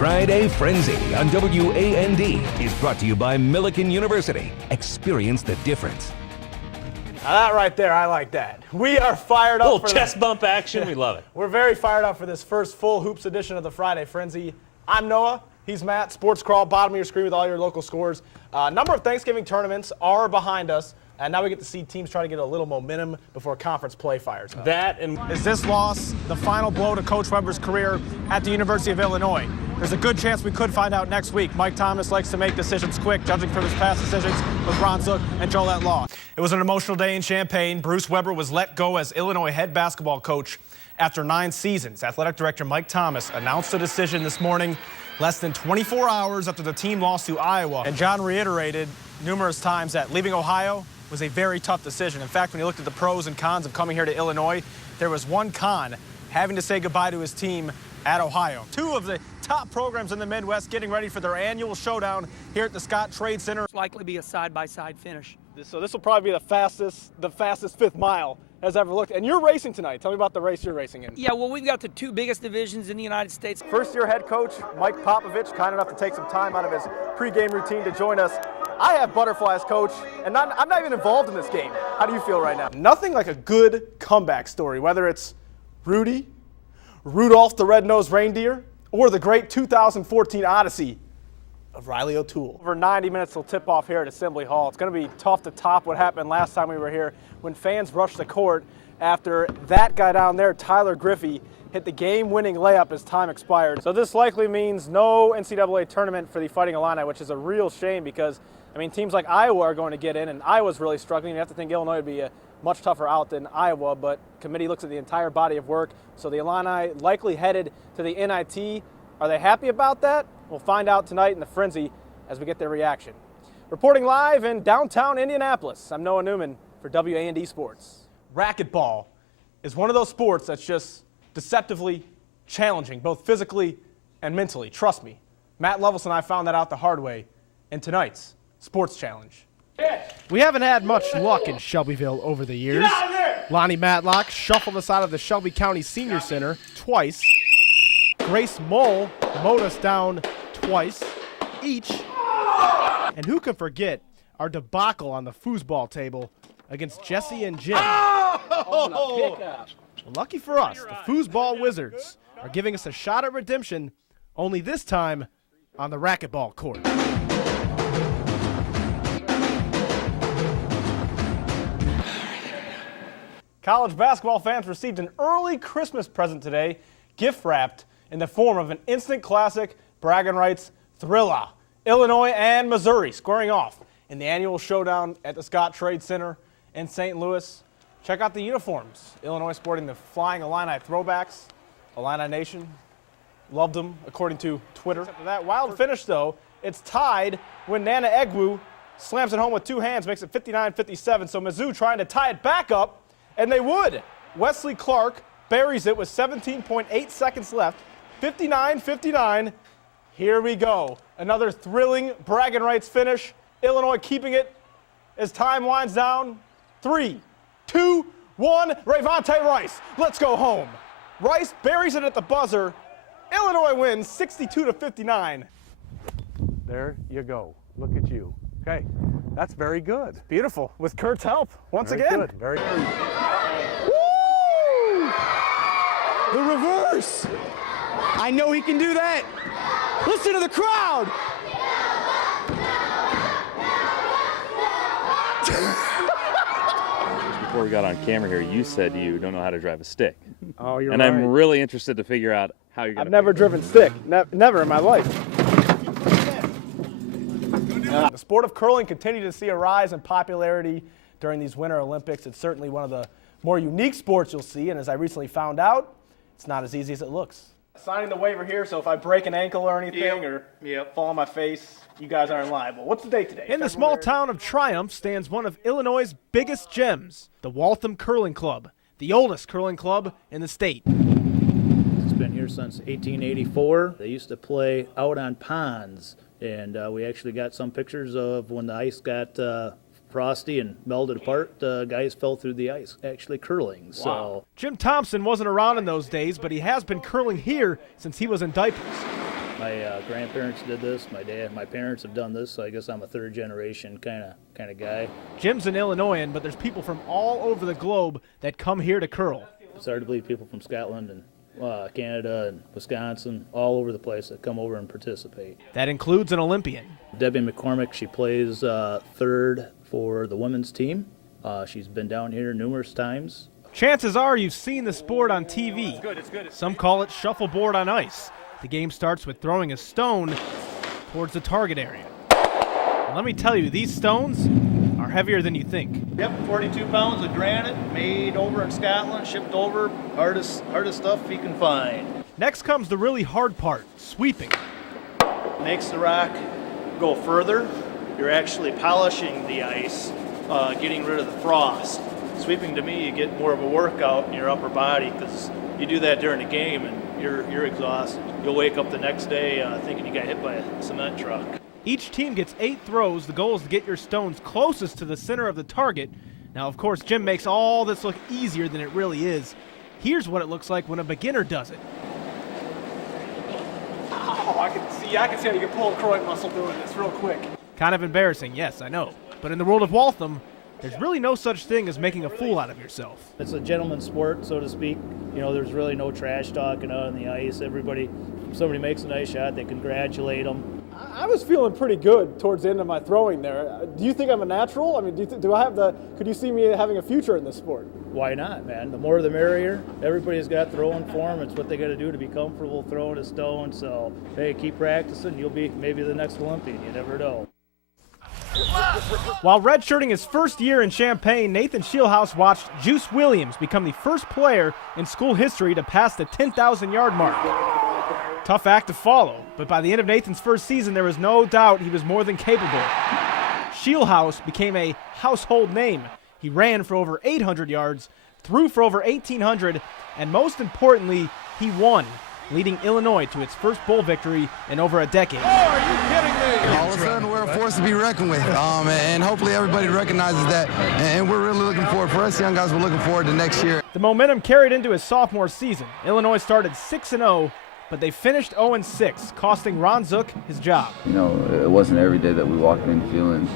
Friday Frenzy on WAND is brought to you by Millikan University. Experience the difference. Now that right there, I like that. We are fired up. A little chest bump action. We love it. We're very fired up for this first full Hoops edition of the Friday Frenzy. I'm Noah. He's Matt. Sports Crawl, bottom of your screen with all your local scores. A number of Thanksgiving tournaments are behind us, and now we get to see teams try to get a little momentum before conference play fires up. Is this loss the final blow to Coach Weber's career at the University of Illinois? There's a good chance we could find out next week. Mike Thomas likes to make decisions quick, judging from his past decisions with Ron Zook and Jolette Law. It was an emotional day in Champaign. Bruce Weber was let go as Illinois head basketball coach after 9 seasons. Athletic director Mike Thomas announced the decision this morning, less than 24 hours after the team lost to Iowa. And John reiterated numerous times that leaving Ohio was a very tough decision. In fact, when he looked at the pros and cons of coming here to Illinois, there was one con: having to say goodbye to his team at Ohio. 2 of the top programs in the Midwest getting ready for their annual showdown here at the Scott Trade Center. Likely be a side-by-side finish. So this will probably be the fastest 5th mile has ever looked. And you're racing tonight. Tell me about the race you're racing in. Yeah, well, we've got the 2 biggest divisions in the United States. First-year head coach Mike Popovich, kind enough to take some time out of his pregame routine to join us. I have butterflies, coach, and I'm not even involved in this game. How do you feel right now? Nothing like a good comeback story, whether it's Rudy, Rudolph the Red-Nosed Reindeer, or the great 2014 Odyssey of Riley O'Toole. Over 90 minutes till tip-off here at Assembly Hall. It's going to be tough to top what happened last time we were here when fans rushed the court after that guy down there, Tyler Griffey, hit the game-winning layup as time expired. So this likely means no NCAA tournament for the Fighting Illini, which is a real shame because, I mean, teams like Iowa are going to get in, and Iowa's really struggling. You have to think Illinois would be a much tougher out than Iowa, but committee looks at the entire body of work. So the Illini likely headed to the NIT. Are they happy about that? We'll find out tonight in the Frenzy as we get their reaction. Reporting live in downtown Indianapolis, I'm Noah Newman for WAND Sports. Racquetball is one of those sports that's just deceptively challenging, both physically and mentally. Trust me, Matt Levelson and I found that out the hard way in tonight's Sports Challenge. We haven't had much luck in Shelbyville over the years. Lonnie Matlock shuffled us out of the Shelby County Senior Center twice. Grace Mull mowed us down twice each. And who can forget our debacle on the foosball table against Jesse and Jim. Well, lucky for us, the foosball Wizards are giving us a shot at redemption, only this time on the racquetball court. College basketball fans received an early Christmas present today, gift-wrapped in the form of an instant classic bragging rights thriller. Illinois and Missouri squaring off in the annual showdown at the Scott Trade Center in St. Louis. Check out the uniforms. Illinois sporting the Flying Illini throwbacks. Illini Nation loved them, according to Twitter. After that wild finish, though, it's tied when Nana Egwu slams it home with 2 hands, makes it 59-57. So Mizzou trying to tie it back up, and they would. Wesley Clark buries it with 17.8 seconds left. 59-59. Here we go. Another thrilling bragging rights finish. Illinois keeping it as time winds down. 3, 2, 1. Rayvonte Rice, let's go home. Rice buries it at the buzzer. Illinois wins 62-59. There you go. Look at you. Okay, that's very good. Beautiful. With Kurt's help, once Very again. good. Very good. Woo! The reverse. I know he can do that. Listen to the crowd. Before we got on camera here, you said you don't know how to drive a stick. Oh, you're and right. I'm really interested to figure out how you're going to. I've never driven stick. Never in my life. The sport of curling continued to see a rise in popularity during these Winter Olympics. It's certainly one of the more unique sports you'll see, and as I recently found out, it's not as easy as it looks. Signing the waiver here, so if I break an ankle or anything or fall on my face, you guys aren't liable. What's the date today? In the small town of Triumph stands one of Illinois' biggest gems, the Waltham Curling Club, the oldest curling club in the state. It's been here since 1884. They used to play out on ponds, and we actually got some pictures of when the ice got frosty and melted apart. Guys fell through the ice, actually curling. Wow. So Jim Thompson wasn't around in those days, but he has been curling here since he was in diapers. My grandparents did this. My parents have done this, so I guess I'm a third generation kind of guy. Jim's an Illinoisan, but there's people from all over the globe that come here to curl. It's hard to believe people from Scotland and Canada and Wisconsin, all over the place that come over and participate. That includes an Olympian. Debbie McCormick, she plays third for the women's team. She's been down here numerous times. Chances are you've seen the sport on TV. Some call it shuffleboard on ice. The game starts with throwing a stone towards the target area. And let me tell you, these stones are heavier than you think. Yep, 42 pounds of granite made over in Scotland, shipped over, hardest stuff you can find. Next comes the really hard part, sweeping. Makes the rock go further. You're actually polishing the ice, getting rid of the frost. Sweeping, to me, you get more of a workout in your upper body because you do that during the game and you're exhausted. You'll wake up the next day thinking you got hit by a cement truck. Each team gets 8 throws. The goal is to get your stones closest to the center of the target. Now, of course, Jim makes all this look easier than it really is. Here's what it looks like when a beginner does it. Oh, I can see how you can pull a groin muscle doing this real quick. Kind of embarrassing, yes, I know. But in the world of Waltham, there's really no such thing as making a fool out of yourself. It's a gentleman's sport, so to speak. You know, there's really no trash talking out on the ice. If somebody makes a nice shot, they congratulate them. I was feeling pretty good towards the end of my throwing there. Do you think I'm a natural? I mean, could you see me having a future in this sport? Why not, man? The more the merrier. Everybody's got throwing form. It's what they got to do to be comfortable throwing a stone. So, hey, keep practicing. You'll be maybe the next Olympian. You never know. While redshirting his first year in Champaign, Nathan Shieldhouse watched Juice Williams become the first player in school history to pass the 10,000-yard mark. Tough act to follow, but by the end of Nathan's first season, there was no doubt he was more than capable. Shieldhouse became a household name. He ran for over 800 yards, threw for over 1,800, and most importantly, he won, leading Illinois to its first bowl victory in over a decade. Oh, are you kidding me? All of a sudden, we're a force to be reckoned with, and hopefully everybody recognizes that, and we're really looking forward. For us young guys, we're looking forward to next year. The momentum carried into his sophomore season. Illinois started 6-0, but they finished 0-6, costing Ron Zook his job. You know, it wasn't every day that we walked in feeling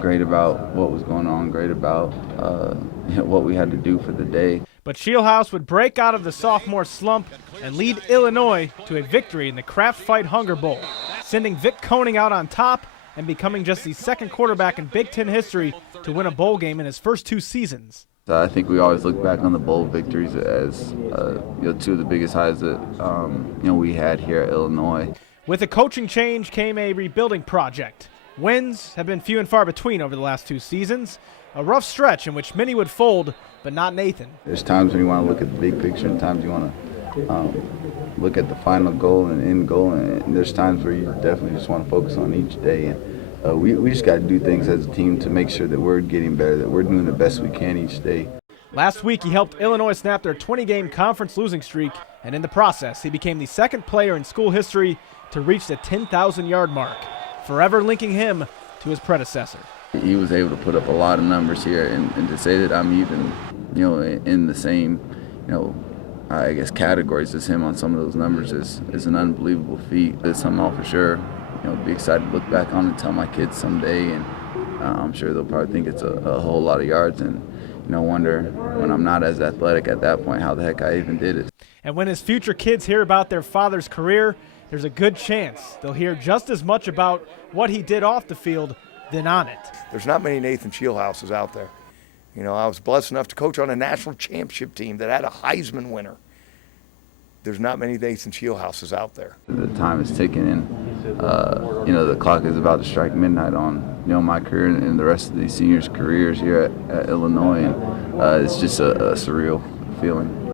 great about what was going on, great about what we had to do for the day. But Shieldhouse would break out of the sophomore slump and lead Illinois to a victory in the Kraft Fight Hunger Bowl, sending Vic Koenig out on top and becoming just the second quarterback in Big Ten history to win a bowl game in his first 2 seasons. I think we always look back on the bowl victories as two of the biggest highs that we had here at Illinois. With a coaching change came a rebuilding project. Wins have been few and far between over the last 2 seasons. A rough stretch in which many would fold, but not Nathan. There's times when you want to look at the big picture and times you want to look at the final goal and end goal, and there's times where you definitely just want to focus on each day. And we just got to do things as a team to make sure that we're getting better, that we're doing the best we can each day. Last week, he helped Illinois snap their 20-game conference losing streak, and in the process, he became the second player in school history to reach the 10,000-yard mark, forever linking him to his predecessor. He was able to put up a lot of numbers here, and to say that I'm even, in the same, I guess categories as him on some of those numbers is an unbelievable feat. It's something I'll for sure, be excited to look back on and tell my kids someday, and I'm sure they'll probably think it's a whole lot of yards, and wonder when I'm not as athletic at that point how the heck I even did it. And when his future kids hear about their father's career, there's a good chance they'll hear just as much about what he did off the field than on it. There's not many Nathan Shieldhouses out there. I was blessed enough to coach on a national championship team that had a Heisman winner. There's not many Nathan Shieldhouses out there. The time is ticking, and the clock is about to strike midnight on my career and the rest of these seniors' careers here at Illinois, and it's just a surreal feeling.